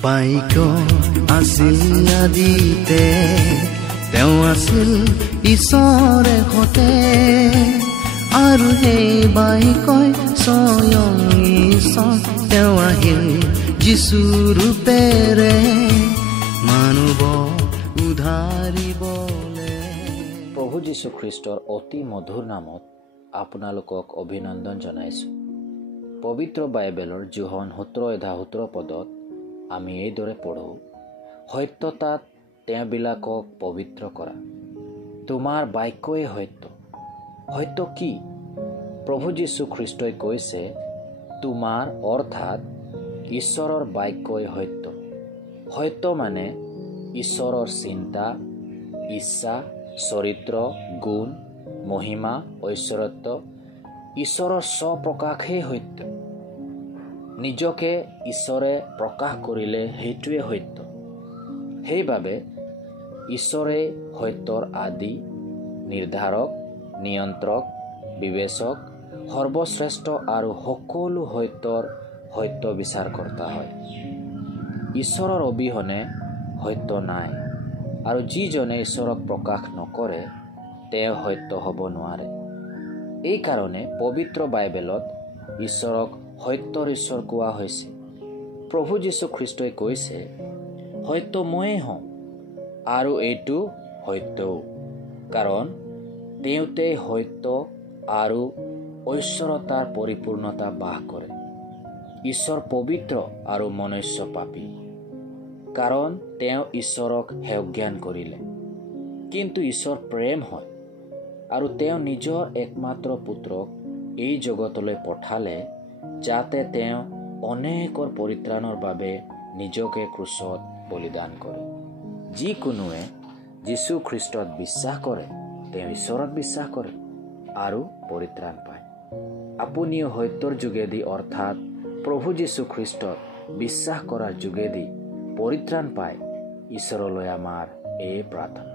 বাক্য আছিল আদিতে, তেওঁ আছিল ঈশ্বৰে সতে, আৰু সেই বাক্যই স্বয়ং ঈশ্বৰ, তেওঁ আহিল যীশু ৰূপেৰে মানৱ উদ্ধাৰিবলে। প্ৰভু যীশু খ্ৰীষ্টৰ অতি মধুৰ নামত আপোনালোকক অভিনন্দন জনাইছোঁ। পবিত্ৰ বাইবেলৰ যোহন 17:17 পদত আমি এইদৰে পঢ়োঁ, সত্যতাত তেওঁবিলাকক পবিত্ৰ কৰা, তোমাৰ বাক্যই সত্য। সত্য কি? প্ৰভু যীশু খ্ৰীষ্টই কৈছে, তোমাৰ অৰ্থাৎ ঈশ্বৰৰ বাক্যই সত্য। সত্য মানে ঈশ্বৰৰ চিন্তা, ইচ্ছা, চৰিত্ৰ, গুণ, মহিমা, ঐশ্বৰত্ব, ঈশ্বৰৰ স্বপ্ৰকাশেই সত্য। নিজকে ঈশ্বৰে প্ৰকাশ কৰিলে সেইটোৱে সত্য। সেইবাবে ঈশ্বৰেই সত্যৰ আদি, নিৰ্ধাৰক, নিয়ন্ত্ৰক, বিবেচক, সৰ্বশ্ৰেষ্ঠ আৰু সকলো সত্যৰ সত্য বিচাৰকৰ্তা হয়। ঈশ্বৰৰ অবিহনে সত্য নাই, আৰু যিজনে ঈশ্বৰক প্ৰকাশ নকৰে তেওঁ সত্য হ'ব নোৱাৰে। এইকাৰণে পবিত্ৰ বাইবেলত ঈশ্বৰক সত্যৰ ঈশ্বৰ কোৱা হৈছে। প্ৰভু যীশু খ্ৰীষ্টই কৈছে, সত্য ময়েই হওঁ, আৰু এইটো সত্যও, কাৰণ তেওঁতে সত্য আৰু ঐশ্বৰতাৰ পৰিপূৰ্ণতা বাস কৰে। ঈশ্বৰ পবিত্ৰ আৰু মনুষ্য পাপী, কাৰণ তেওঁ ঈশ্বৰক হেয় জ্ঞান কৰিলে। কিন্তু ঈশ্বৰ প্ৰেম হয়, আৰু তেওঁ নিজৰ একমাত্ৰ পুত্ৰক এই জগতলৈ পঠালে, যাতে তেওঁ অনেকৰ পৰিত্ৰাণৰ বাবে নিজকে ক্ৰুচত বলিদান কৰে। যিকোনোৱে যীশু খ্ৰীষ্টত বিশ্বাস কৰে, তেওঁ ঈশ্বৰত বিশ্বাস কৰে আৰু পৰিত্ৰাণ পায়। আপুনিও সত্যৰ যোগেদি অৰ্থাৎ প্ৰভু যীশু খ্ৰীষ্টত বিশ্বাস কৰাৰ যোগেদি পৰিত্ৰাণ পায়। ঈশ্বৰলৈ আমাৰ এই প্ৰাৰ্থনা।